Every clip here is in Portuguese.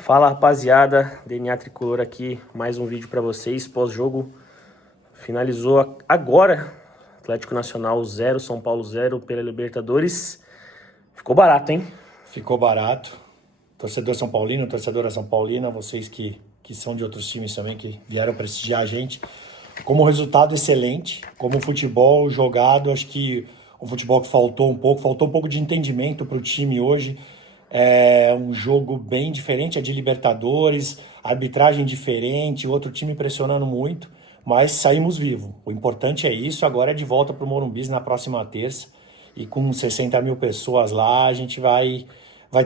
Fala rapaziada, DNA Tricolor aqui, mais um vídeo pra vocês, pós-jogo, finalizou agora, Atlético Nacional 0, São Paulo 0 pela Libertadores, ficou barato, hein? Ficou barato, torcedor São Paulino, torcedora São Paulina, vocês que são de outros times também, que vieram prestigiar a gente, como resultado excelente, como futebol jogado, acho que o futebol que faltou um pouco de entendimento para o time hoje. É um jogo bem diferente, é de Libertadores, arbitragem diferente, outro time pressionando muito, mas saímos vivos. O importante é isso, agora é de volta para o Morumbi na próxima terça, e com 60 mil pessoas lá, a gente vai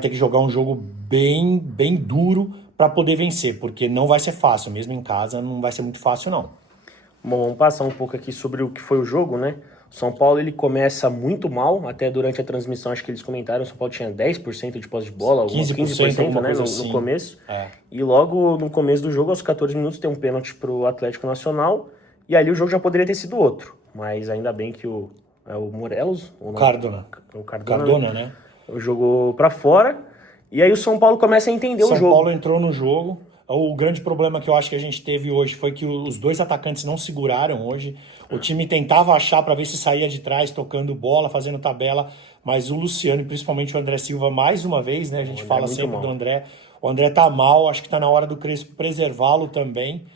ter que jogar um jogo bem duro para poder vencer, porque não vai ser fácil, mesmo em casa não vai ser muito fácil não. Bom, vamos passar um pouco aqui sobre o que foi o jogo, né? O São Paulo ele começa muito mal, até durante a transmissão acho que eles comentaram, o São Paulo tinha 10% de posse de bola, 15% né, assim. no começo. É. E logo no começo do jogo, aos 14 minutos, tem um pênalti pro Atlético Nacional, e ali o jogo já poderia ter sido outro. Mas ainda bem que o Morelos, O Cardona, né? Jogou pra fora, e aí o São Paulo começa a entender o jogo. São Paulo entrou no jogo. O grande problema que eu acho que a gente teve hoje foi que os dois atacantes não seguraram hoje. O time tentava achar para ver se saía de trás, tocando bola, fazendo tabela, mas o Luciano e principalmente o André Silva, mais uma vez, né? A gente fala sempre mal do André. O André tá mal, acho que tá na hora do Crespo preservá-lo também.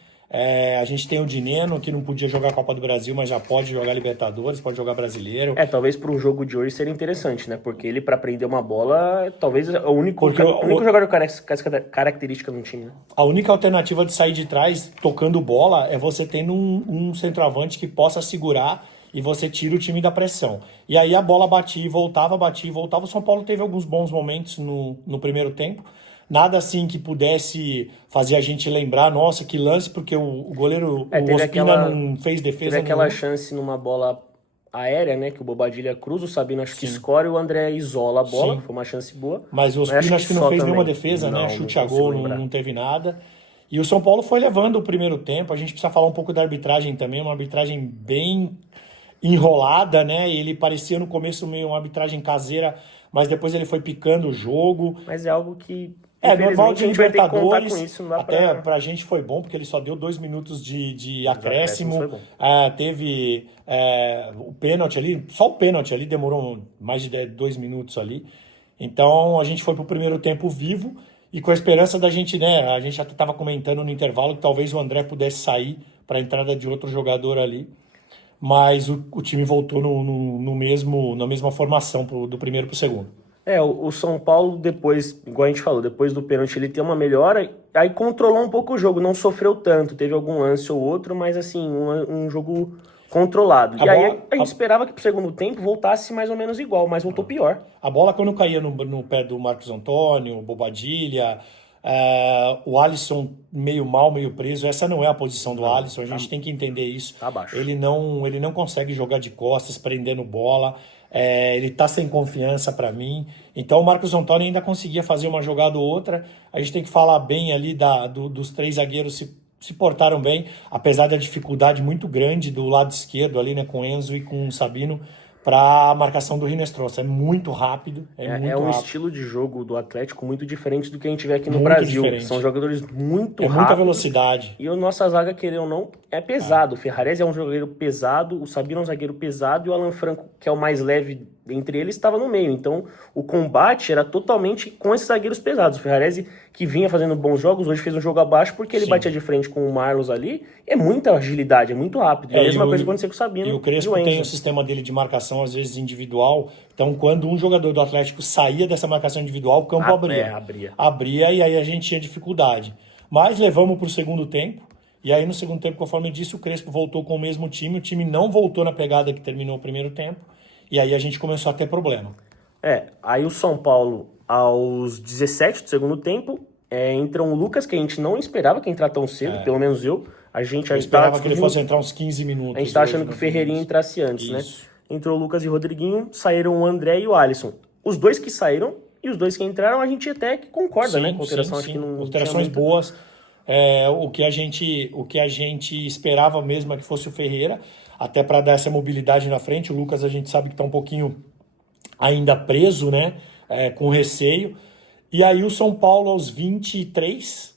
A gente tem o Dineno, que não podia jogar a Copa do Brasil, mas já pode jogar Libertadores, pode jogar Brasileiro. Talvez para um jogo de hoje seria interessante, né? Porque ele, para prender uma bola, talvez é o único jogador com essa característica no time, né? A única alternativa de sair de trás tocando bola é você tendo um centroavante que possa segurar e você tira o time da pressão. E aí a bola batia e voltava. O São Paulo teve alguns bons momentos no primeiro tempo. Nada assim que pudesse fazer a gente lembrar, nossa, que lance, porque o goleiro Ospina não fez defesa nenhuma. Teve aquela chance numa bola aérea, né, que o Bobadilha cruza, o Sabino acho que escora e o André isola a bola. Sim. Foi uma chance boa. Mas o Ospina acho que não fez nenhuma defesa, né, chute a gol, não teve nada. E o São Paulo foi levando o primeiro tempo, a gente precisa falar um pouco da arbitragem também, uma arbitragem bem enrolada, né, ele parecia no começo meio uma arbitragem caseira, mas depois ele foi picando o jogo. Mas é algo que... normal de Libertadores, isso, até pra gente foi bom, porque ele só deu 2 minutos de acréscimo. Teve o pênalti ali, só o pênalti ali demorou mais de 2 minutos ali. Então a gente foi pro primeiro tempo vivo e com a esperança da gente, né? A gente até estava comentando no intervalo que talvez o André pudesse sair para a entrada de outro jogador ali. Mas o time voltou na mesma formação do primeiro pro segundo. O São Paulo depois, igual a gente falou, depois do pênalti ele tem uma melhora, aí controlou um pouco o jogo, não sofreu tanto, teve algum lance ou outro, mas assim, um jogo controlado. Aí a gente esperava que pro segundo tempo voltasse mais ou menos igual, mas voltou pior. A bola quando caía no pé do Marcos Antônio, Bobadilha, o Alisson meio mal, meio preso, essa não é a posição do Alisson, a gente tem que entender isso. Tá abaixo. Ele não consegue jogar de costas, prendendo bola. Ele tá sem confiança para mim. Então o Marcos Antônio ainda conseguia fazer uma jogada ou outra. A gente tem que falar bem ali dos 3 zagueiros se portaram bem, apesar da dificuldade muito grande do lado esquerdo ali, né, com Enzo e com Sabino, para a marcação do Rinestrosa. É muito rápido. Um estilo de jogo do Atlético muito diferente do que a gente vê aqui no Brasil. Diferente. São jogadores muito rápidos. Muita velocidade. E a nossa zaga, querendo ou não, é pesado. O Ferrarese é um zagueiro pesado, o Sabino é um zagueiro pesado e o Alan Franco, que é o mais leve entre eles, estava no meio. Então, o combate era totalmente com esses zagueiros pesados. O Ferrarese, que vinha fazendo bons jogos, hoje fez um jogo abaixo porque ele batia de frente com o Marlos ali. É muita agilidade, é muito rápido. E a mesma coisa aconteceu com o Sabino. E o Crespo tem o sistema dele de marcação, às vezes individual. Então, quando um jogador do Atlético saía dessa marcação individual, o campo abria e aí a gente tinha dificuldade. Mas levamos para o segundo tempo. E aí, no segundo tempo, conforme eu disse, o Crespo voltou com o mesmo time. O time não voltou na pegada que terminou o primeiro tempo. E aí a gente começou a ter problema. Aí o São Paulo, aos 17 do segundo tempo, entra o Lucas, que a gente não esperava que entrar tão cedo, pelo menos eu. A gente esperava que ele fosse entrar uns 15 minutos. A gente tá achando que o Ferreirinha entrasse antes, né? Entrou o Lucas e o Rodriguinho, saíram o André e o Alisson. Os dois que saíram e os dois que entraram, a gente até que concorda, né? Com alteração, acho que não alterações boas. O que a gente esperava mesmo é que fosse o Ferreira, até para dar essa mobilidade na frente. O Lucas a gente sabe que está um pouquinho ainda preso, né? Com receio. E aí o São Paulo aos 23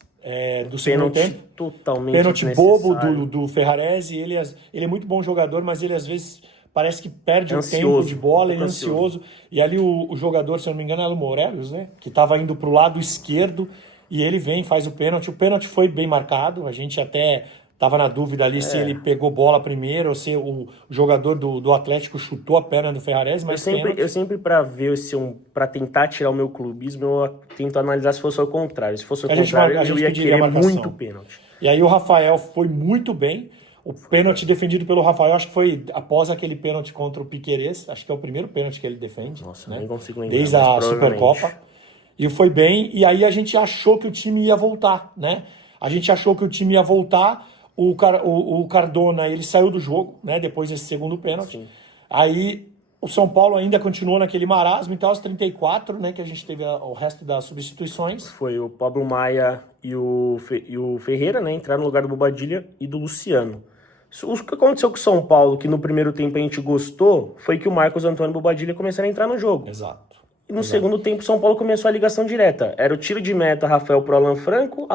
do segundo Pênalti tempo. totalmente Pênalti bobo desnecessário. do Ferrarese. Ele é muito bom jogador, mas ele às vezes parece que perde o tempo Ansioso, de um bola, ele pouco é ansioso. E ali o jogador, se eu não me engano, era o Morelos, né? Que estava indo para o lado esquerdo e ele vem, faz o pênalti. O pênalti foi bem marcado, a gente até estava na dúvida ali se ele pegou bola primeiro ou se o jogador do Atlético chutou a perna do Ferrarese, mas Eu sempre para ver se para tentar tirar o meu clubismo, eu tento analisar se fosse ao contrário. Se fosse ao contrário, a gente eu ia pediria a querer marcação. muito pênalti. E aí o Rafael foi muito bem. O pênalti defendido pelo Rafael, acho que foi após aquele pênalti contra o Piquerez. Acho que é o primeiro pênalti que ele defende. Nossa, né? nem consigo lembrar. Desde mas a provavelmente. Supercopa. E foi bem. E aí a gente achou que o time ia voltar, né? A gente achou que o time ia voltar. O Cardona, ele saiu do jogo, né? Depois desse segundo pênalti. Sim. Aí o São Paulo ainda continuou naquele marasmo. Então aos 34, né? Que a gente teve o resto das substituições. Foi o Pablo Maia e o Ferreira, né? Entraram no lugar do Bobadilha e do Luciano. O que aconteceu com o São Paulo, que no primeiro tempo a gente gostou, foi que o Marcos Antônio e o Bobadilha começaram a entrar no jogo. Exato. E no segundo tempo, o São Paulo começou a ligação direta. Era o tiro de meta, Rafael pro Alan Franco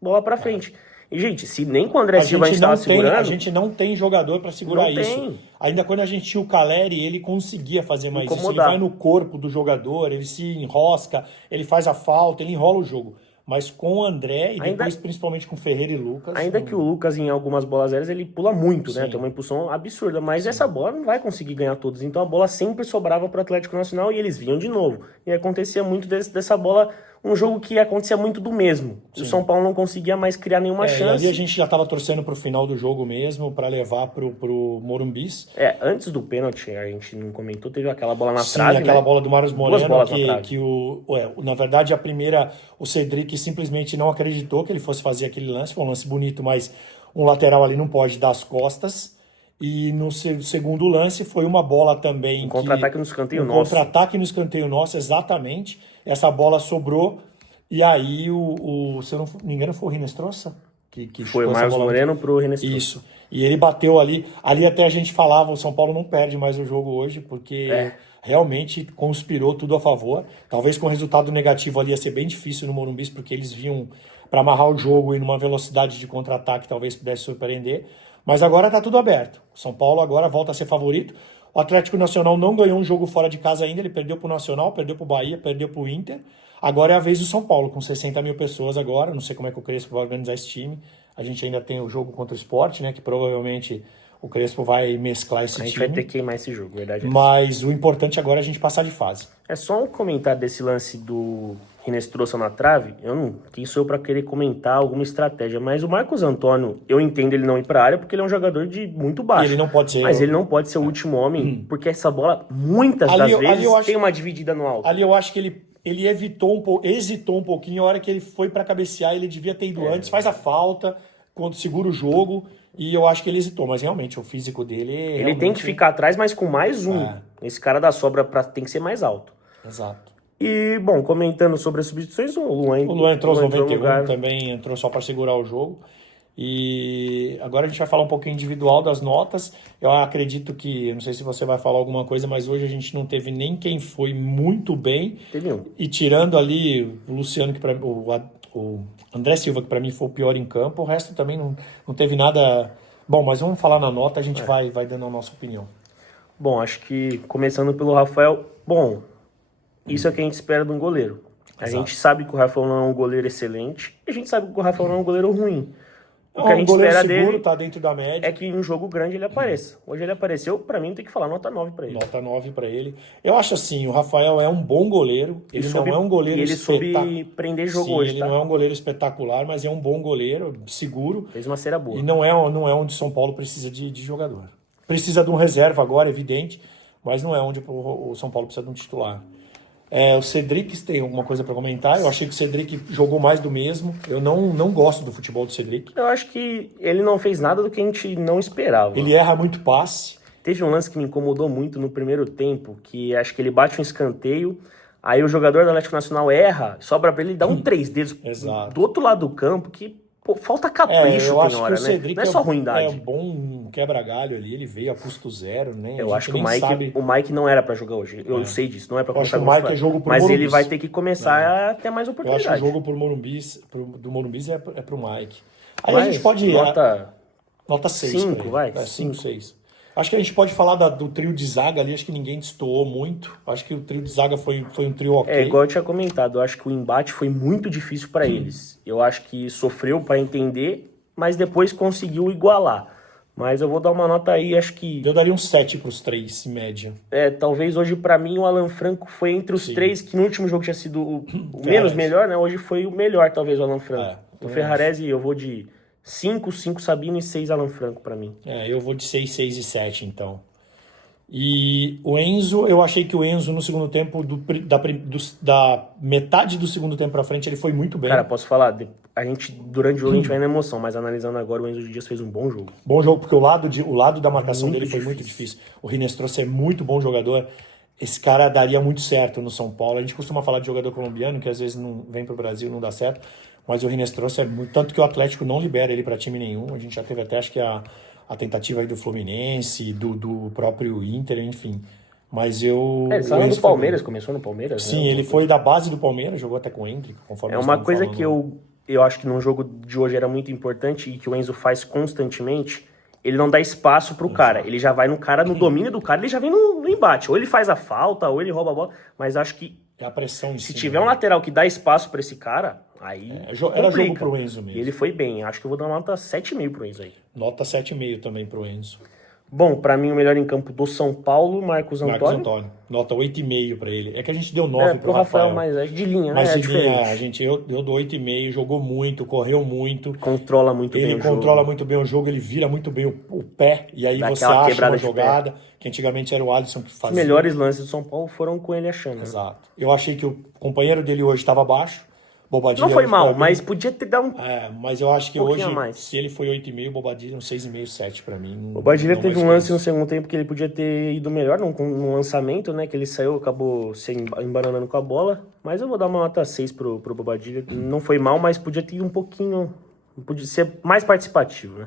bola pra frente. E, gente, se nem com o André Silva a gente tava segurando... A gente não tem jogador para segurar Não isso. tem. Ainda quando a gente tinha o Caleri, ele conseguia fazer mais isso. Ele Incomodar. vai no corpo do jogador, ele se enrosca, ele faz a falta, ele enrola o jogo. Mas com o André e depois principalmente com Ferreira e Lucas... Ainda que o Lucas, em algumas bolas aéreas, ele pula muito, né? Sim. Tem uma impulsão absurda. Mas essa bola não vai conseguir ganhar todos. Então a bola sempre sobrava pro Atlético Nacional e eles vinham de novo. E acontecia muito dessa bola... Um jogo que acontecia muito do mesmo. O São Paulo não conseguia mais criar nenhuma chance. E ali a gente já estava torcendo pro final do jogo mesmo, para levar pro Morumbis. Antes do pênalti, a gente não comentou, teve aquela bola na Sim, trave, aquela né? bola do Marcos Duas Moreno, bolas na trave. que na verdade a primeira, o Cedric simplesmente não acreditou que ele fosse fazer aquele lance, foi um lance bonito, mas um lateral ali não pode dar as costas. E no segundo lance foi uma bola também... Contra-ataque no escanteio nosso. Contra-ataque no escanteio nosso, exatamente. Essa bola sobrou. E aí, se eu não me engano, foi o Rinestrosa que foi o Marcos Moreno pro Rinestrosa. Isso. E ele bateu ali. Ali até a gente falava, o São Paulo não perde mais o jogo hoje, porque realmente conspirou tudo a favor. Talvez com resultado negativo ali ia ser bem difícil no Morumbi, porque eles vinham para amarrar o jogo e numa velocidade de contra-ataque talvez pudesse surpreender. Mas agora tá tudo aberto. O São Paulo agora volta a ser favorito. O Atlético Nacional não ganhou um jogo fora de casa ainda. Ele perdeu pro Nacional, perdeu pro Bahia, perdeu pro Inter. Agora é a vez do São Paulo, com 60 mil pessoas agora. Não sei como é que o Crespo vai organizar esse time. A gente ainda tem o jogo contra o Sport, né? Que provavelmente o Crespo vai mesclar esse time. A gente vai ter que queimar esse jogo, verdade. Mas o importante agora é a gente passar de fase. É só um comentário desse lance do Rinestrosa na trave. Quem sou eu para querer comentar alguma estratégia? Mas o Marcos Antônio, eu entendo ele não ir para a área porque ele é um jogador de muito baixo. Ele não pode ser. Mas ele não pode ser o último homem, porque essa bola, muitas das vezes, tem uma dividida no alto. Ali eu acho que ele hesitou um pouquinho. A hora que ele foi para cabecear, ele devia ter ido antes, faz a falta, quando segura o jogo. E eu acho que ele hesitou, mas realmente o físico dele... Ele tem que ficar atrás, mas com mais um. Esse cara da sobra tem que ser mais alto. Exato. E, bom, comentando sobre as substituições, o Luan entrou aos 91, também entrou só para segurar o jogo. E agora a gente vai falar um pouquinho individual das notas. Eu acredito que, não sei se você vai falar alguma coisa, mas hoje a gente não teve nem quem foi muito bem. Teve um. E tirando ali o Luciano, que o André Silva, que para mim foi o pior em campo, o resto também não teve nada... Bom, mas vamos falar na nota, a gente vai dando a nossa opinião. Bom, acho que começando pelo Rafael, isso é o que a gente espera de um goleiro. A gente sabe que o Rafael não é um goleiro excelente, e a gente sabe que o Rafael não é um goleiro ruim. O que a gente espera dele tá dentro da média. é que em um jogo grande ele apareça. Hoje ele apareceu, pra mim tem que falar nota 9 pra ele. Nota 9 pra ele. Eu acho assim, o Rafael é um bom goleiro. Ele não é um goleiro espetacular. Ele soube prender jogo hoje, ele não é um goleiro espetacular, mas é um bom goleiro, seguro. Fez uma cera boa. E não é onde o São Paulo precisa de jogador. Precisa de um reserva agora, evidente, mas não é onde o São Paulo precisa de um titular. O Cedric tem alguma coisa para comentar? Eu achei que o Cedric jogou mais do mesmo. Eu não gosto do futebol do Cedric. Eu acho que ele não fez nada do que a gente não esperava. Ele erra muito passe. Teve um lance que me incomodou muito no primeiro tempo, que acho que ele bate um escanteio, aí o jogador do Atlético Nacional erra, sobra para ele dar um 3 dedos Exato. do outro lado do campo, que Pô, falta capricho eu tem acho que hora, o né? Cedric Não é só é ruindade. um bom quebra-galho ali, ele veio a custo zero, né? A Eu gente acho que nem sabe. O Mike não era pra jogar hoje. Eu sei disso, não é pra Eu acho que começar o como Mike é titular. jogo pro Mas ele Morumbis. vai ter que começar a ter mais Eu acho que o oportunidade. jogo do Morumbis é pro Mike. Aí a Mas gente pode ir. Nota 6 5, pra ele. vai. 5, 6. Acho que a gente pode falar do trio de zaga ali, acho que ninguém destoou muito. Acho que o trio de zaga foi um trio ok. É, igual eu tinha comentado, eu acho que o embate foi muito difícil pra eles. Eu acho que sofreu pra entender, mas depois conseguiu igualar. Mas eu vou dar uma nota aí, acho que Eu daria um 7 pros três, em média. talvez hoje pra mim o Alan Franco foi entre os três, que no último jogo tinha sido o menos melhor, né? Hoje foi o melhor, talvez, o Alan Franco. O Ferrarese eu vou de 5 Sabino e 6 Alan Franco pra mim. Eu vou de 6, 6 e 7, então. E o Enzo, eu achei que o Enzo no segundo tempo, da metade do segundo tempo pra frente, ele foi muito bem. Cara, posso falar, durante o jogo a gente vai na emoção, mas analisando agora, o Enzo Dias fez um bom jogo. Bom jogo, porque o lado da marcação dele foi muito difícil. O Rinestrosa é muito bom jogador. Esse cara daria muito certo no São Paulo. A gente costuma falar de jogador colombiano, que às vezes não vem pro Brasil, não dá certo. Mas o Rinestrosa é muito... Tanto que o Atlético não libera ele para time nenhum. A gente já teve até, acho que a tentativa aí do Fluminense, do próprio Inter, enfim. Mas Ele saiu do Palmeiras, começou no Palmeiras. Sim, né? ele foi da base do Palmeiras, jogou até com o Hendrick, conforme É uma coisa que eu acho que num jogo de hoje era muito importante e que o Enzo faz constantemente. Ele não dá espaço pro cara. Ele já vai no cara, no domínio do cara, ele já vem no embate. Ou ele faz a falta, ou ele rouba a bola. Mas acho que é a pressão em se cima, tiver um lateral que dá espaço pra esse cara, aí era jogo pro Enzo mesmo. E ele foi bem. Acho que eu vou dar uma nota 7,5 pro Enzo aí. Nota 7,5 também pro Enzo. Bom, pra mim o melhor em campo do São Paulo, Marcos Antônio. Nota 8,5 pra ele. É que a gente deu 9 pro Rafael. Mas é de linha, né? Mas é de linha, eu dou 8,5, jogou muito, correu muito. Controla muito bem o jogo. Ele controla muito bem o jogo, ele vira muito bem o pé, e aí você acha uma jogada, que antigamente era o Alisson que fazia. Os melhores lances do São Paulo foram com ele achando. Exato. Eu achei que o companheiro dele hoje estava abaixo. Bobadilha não foi mal, mas podia ter dado mas eu acho que hoje, mais. Se ele foi 8,5, Bobadilha um 6,5, 7 pra mim. Bobadilha teve um lance no segundo tempo que ele podia ter ido melhor num lançamento, né? Que ele saiu, acabou se embananando com a bola. Mas eu vou dar uma nota 6 pro Bobadilha. Não foi mal, mas podia ter ido um pouquinho... Podia ser mais participativo, né?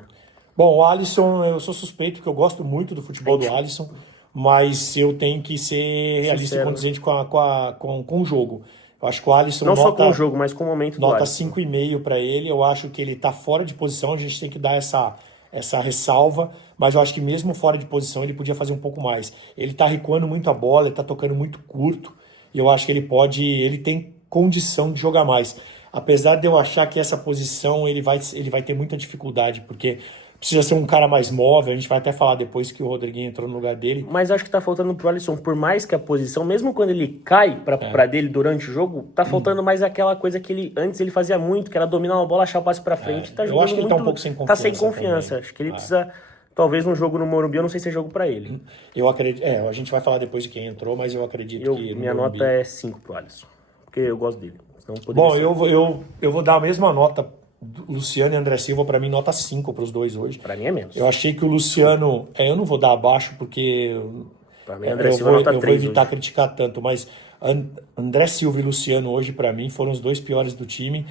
Bom, o Alisson, eu sou suspeito, porque eu gosto muito do futebol do Alisson, mas eu tenho que ser realista e condizente com o jogo. Eu acho que o Alisson... Não só com o jogo, mas com o momento do Alisson. Nota 5,5 para ele. Eu acho que ele tá fora de posição. A gente tem que dar essa ressalva. Mas eu acho que mesmo fora de posição, ele podia fazer um pouco mais. Ele tá recuando muito a bola, ele tá tocando muito curto. E eu acho que ele tem condição de jogar mais. Apesar de eu achar que essa posição ele vai ter muita dificuldade, porque... precisa ser um cara mais móvel, a gente vai até falar depois que o Rodriguinho entrou no lugar dele. Mas acho que tá faltando pro Alisson, por mais que a posição, mesmo quando ele cai pra dele durante o jogo, tá faltando mais aquela coisa que antes ele fazia muito, que era dominar uma bola, achar o passe pra frente. Tá eu acho que ele tá um pouco sem confiança. Tá sem confiança. Também. Acho que ele precisa, talvez num jogo no Morumbi, eu não sei se é jogo pra ele. Eu acredito, a gente vai falar depois de quem entrou, mas eu acredito que... Minha nota é 5 pro Alisson, porque eu gosto dele. Bom, eu vou dar a mesma nota... Luciano e André Silva, pra mim, nota 5 pros dois hoje. Pra mim é menos. Eu achei que o Luciano... eu não vou dar abaixo, porque... Pra mim, André Silva nota 3 eu vou evitar criticar tanto, mas André Silva e Luciano hoje, pra mim, foram os dois piores do time.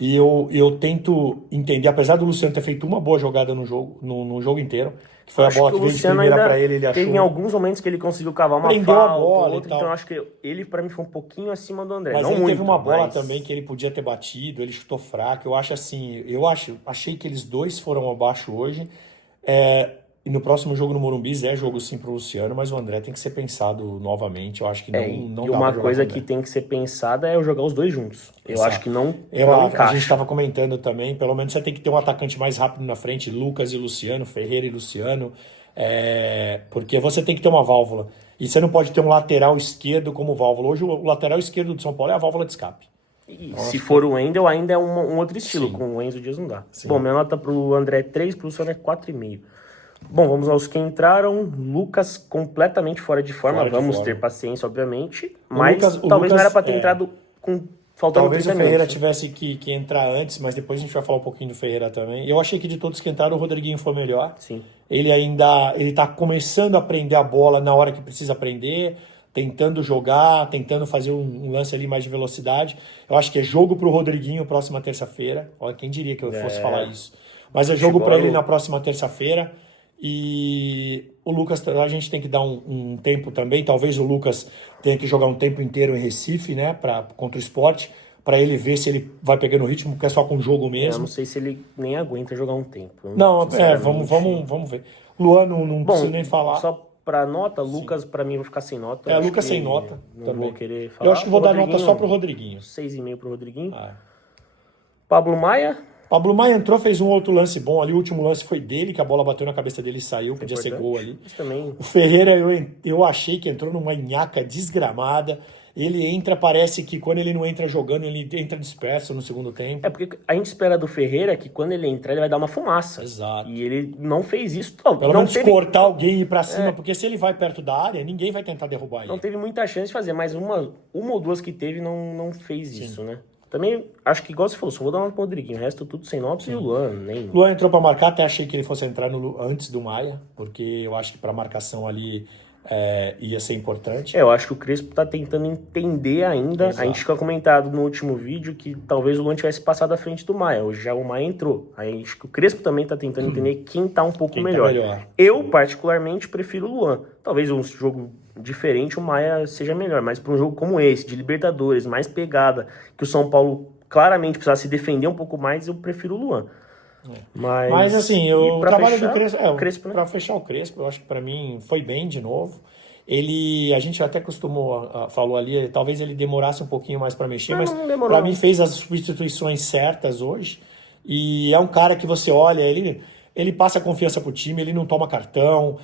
E eu tento entender, apesar do Luciano ter feito uma boa jogada no jogo inteiro, que foi a bola que veio de primeira pra ele achou... Teve em alguns momentos que ele conseguiu cavar uma prendeu falta, a bola outra, então acho que ele, pra mim, foi um pouquinho acima do André. Mas não ele muito, teve uma bola também que ele podia ter batido, ele chutou fraco. Eu acho assim, achei que eles dois foram abaixo hoje. E no próximo jogo no Morumbi é jogo sim pro Luciano, mas o André tem que ser pensado novamente. Eu acho que não e uma coisa que tem que ser pensada é eu jogar os dois juntos. Eu acho que não encaixa. A gente estava comentando também, pelo menos você tem que ter um atacante mais rápido na frente, Lucas e Luciano, Ferreira e Luciano, porque você tem que ter uma válvula. E você não pode ter um lateral esquerdo como válvula. Hoje o lateral esquerdo do São Paulo é a válvula de escape. E se for o Wendel, ainda é um outro estilo. Sim. Com o Enzo Dias não dá. Sim. Bom, minha nota pro André é 3, pro Luciano é 4,5. Bom, vamos aos que entraram. Lucas completamente fora de forma. Vamos ter paciência, obviamente. Mas talvez não era para ter entrado faltando talvez o Ferreira tivesse que entrar antes, mas depois a gente vai falar um pouquinho do Ferreira também. Eu achei que de todos que entraram, o Rodriguinho foi melhor. Sim. Ele tá começando a aprender a bola na hora que precisa aprender. tentando jogar, tentando fazer um lance ali mais de velocidade. Eu acho que é jogo pro Rodriguinho próxima terça-feira. Olha, quem diria que eu fosse falar isso. Mas é jogo para ele na próxima terça-feira. E o Lucas, a gente tem que dar um tempo também. Talvez o Lucas tenha que jogar um tempo inteiro em Recife, né, contra o Sport, para ele ver se ele vai pegando o ritmo, porque é só com jogo mesmo. Eu não sei se ele nem aguenta jogar um tempo. Não, vamos ver. Luan, não preciso nem falar. Só para nota, Lucas, para mim, eu vou ficar sem nota. Lucas sem nota não também. Vou querer falar. Eu acho que vou dar nota só pro Rodriguinho. 6,5 pro Rodriguinho. Ah. Pablo Maia. Pablo Maia entrou, fez um outro lance bom ali. O último lance foi dele, que a bola bateu na cabeça dele e saiu. Podia ser gol ali. Também... O Ferreira, eu achei que entrou numa nhaca desgramada. Ele entra, parece que quando ele não entra jogando, ele entra disperso no segundo tempo. É porque a gente espera do Ferreira que quando ele entrar, ele vai dar uma fumaça. Exato. E ele não fez isso. Pelo menos cortar alguém e ir pra cima, porque se ele vai perto da área, ninguém vai tentar derrubar ele. Não teve muita chance de fazer, mas uma ou duas que teve não fez isso, né? Também acho que, igual você falou, só vou dar uma pro Rodriguinho. O resto tudo sem nota e o Luan nem... Luan entrou pra marcar, até achei que ele fosse entrar antes do Maia, porque eu acho que pra marcação ali ia ser importante. Eu acho que o Crespo tá tentando entender ainda. Exato. A gente tinha comentado no último vídeo que talvez o Luan tivesse passado à frente do Maia. Hoje já o Maia entrou. Aí acho que o Crespo também tá tentando entender quem tá um pouco melhor. Eu, particularmente, prefiro o Luan. Talvez um jogo diferente o Maia seja melhor, mas para um jogo como esse, de Libertadores, mais pegada, que o São Paulo claramente precisa se defender um pouco mais, eu prefiro o Luan. Mas assim, o trabalho do Crespo, né? Para fechar o Crespo, eu acho que para mim foi bem de novo. A gente até falou ali, talvez ele demorasse um pouquinho mais para mexer, mas para mim fez as substituições certas hoje. E é um cara que você olha, ele passa confiança pro time, ele não toma cartão,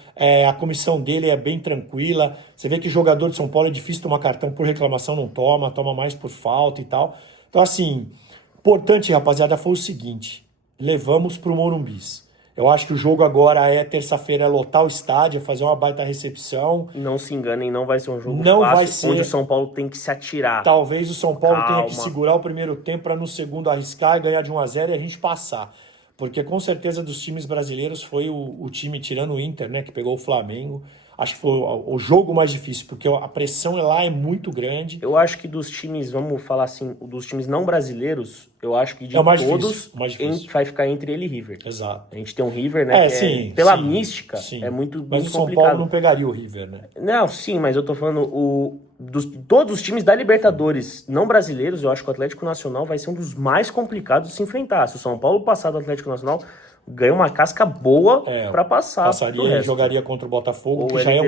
a comissão dele é bem tranquila. Você vê que jogador de São Paulo é difícil tomar cartão por reclamação, não toma mais por falta e tal. Então assim, importante, rapaziada, foi o seguinte: levamos pro Morumbis. Eu acho que o jogo agora terça-feira, lotar o estádio, fazer uma baita recepção. Não se enganem, não vai ser um jogo fácil, onde o São Paulo tem que se atirar. Talvez o São Paulo tenha que segurar o primeiro tempo para no segundo arriscar e ganhar de 1-0 e a gente passar. Porque com certeza dos times brasileiros foi o time, tirando o Inter, né, que pegou o Flamengo, acho que foi o jogo mais difícil, porque a pressão lá é muito grande. Eu acho que dos times, vamos falar assim, dos times não brasileiros, eu acho que de todos vai ficar entre ele e River. Exato. A gente tem um River, né, pela mística, é muito Mas o São complicado. Paulo não pegaria o River, né? Não, sim, mas eu tô falando todos os times da Libertadores não brasileiros, eu acho que o Atlético Nacional vai ser um dos mais complicados de se enfrentar. Se o São Paulo passar do Atlético Nacional, ganha uma casca boa pra passar. Passaria e jogaria contra o Botafogo, que já é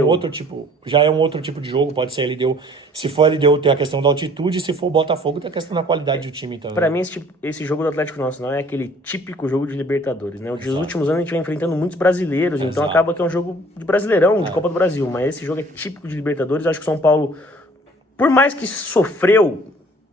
um outro tipo de jogo. Pode ser LDU. Se for LDU, tem a questão da altitude, se for o Botafogo, tem a questão da qualidade do time também. Pra mim, esse jogo do Atlético Nacional é aquele típico jogo de Libertadores, né? Nos últimos anos a gente vai enfrentando muitos brasileiros, então acaba que é um jogo de Brasileirão, de Copa do Brasil, mas esse jogo é típico de Libertadores. Eu acho que o São Paulo, por mais que sofreu,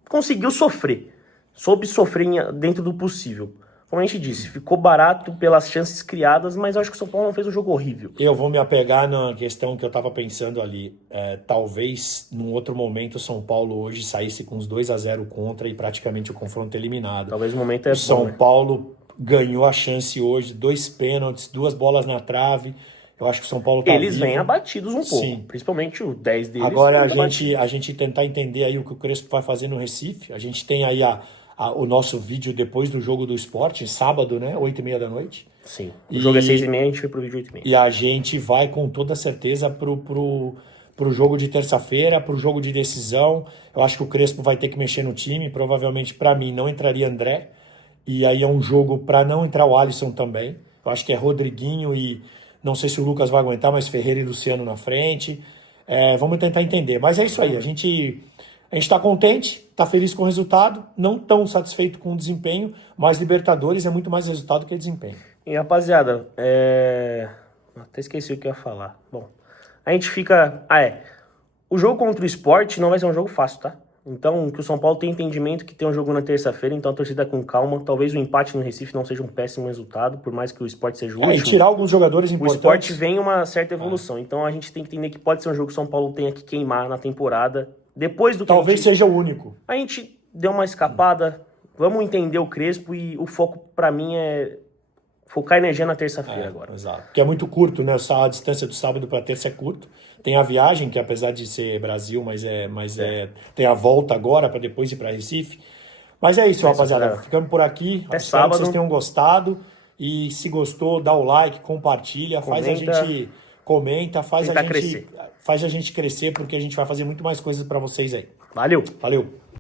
conseguiu sofrer. Soube sofrer dentro do possível. Como a gente disse, ficou barato pelas chances criadas, mas eu acho que o São Paulo não fez um jogo horrível. Eu vou me apegar na questão que eu estava pensando ali. Talvez, num outro momento, o São Paulo hoje saísse com uns 2-0 contra e praticamente o confronto eliminado. Talvez o momento o São Paulo ganhou a chance hoje, 2 pênaltis, 2 bolas na trave. Eu acho que o São Paulo tá Eles vêm abatidos um pouco, Sim. Principalmente o 10 deles. Agora a gente tentar entender aí o que o Crespo vai fazer no Recife. A gente tem aí o nosso vídeo depois do jogo do Sport, sábado, né? 8h30 da noite. Sim. O jogo é 6h30, a gente foi pro vídeo 8h30. E a gente vai com toda certeza pro jogo de terça-feira, pro jogo de decisão. Eu acho que o Crespo vai ter que mexer no time. Provavelmente, para mim, não entraria André. E aí é um jogo para não entrar o Alisson também. Eu acho que é Rodriguinho e não sei se o Lucas vai aguentar, mas Ferreira e Luciano na frente. Vamos tentar entender. Mas é isso aí. A gente está contente, está feliz com o resultado, não tão satisfeito com o desempenho, mas Libertadores é muito mais resultado que desempenho. E rapaziada, até esqueci o que eu ia falar. Bom, a gente fica... O jogo contra o Sport não vai ser um jogo fácil, tá? Então, que o São Paulo tem entendimento que tem um jogo na terça-feira, então a torcida com calma. Talvez o empate no Recife não seja um péssimo resultado, por mais que o Sport seja o último. E tirar alguns jogadores importantes. O Sport vem uma certa evolução, então a gente tem que entender que pode ser um jogo que o São Paulo tenha que queimar na temporada. Depois do que talvez seja o único. A gente deu uma escapada, vamos entender o Crespo e o foco pra mim é focar energia na terça-feira agora. Exato. Porque é muito curto, né? A distância do sábado para terça é curto. Tem a viagem, que apesar de ser Brasil, tem a volta agora para depois ir para Recife. Mas é isso, rapaziada. Ficamos por aqui. Até Espero sábado. que vocês tenham gostado. E se gostou, dá o like, compartilha, faz a gente comenta, faz a gente crescer, porque a gente vai fazer muito mais coisas para vocês aí. Valeu! Valeu!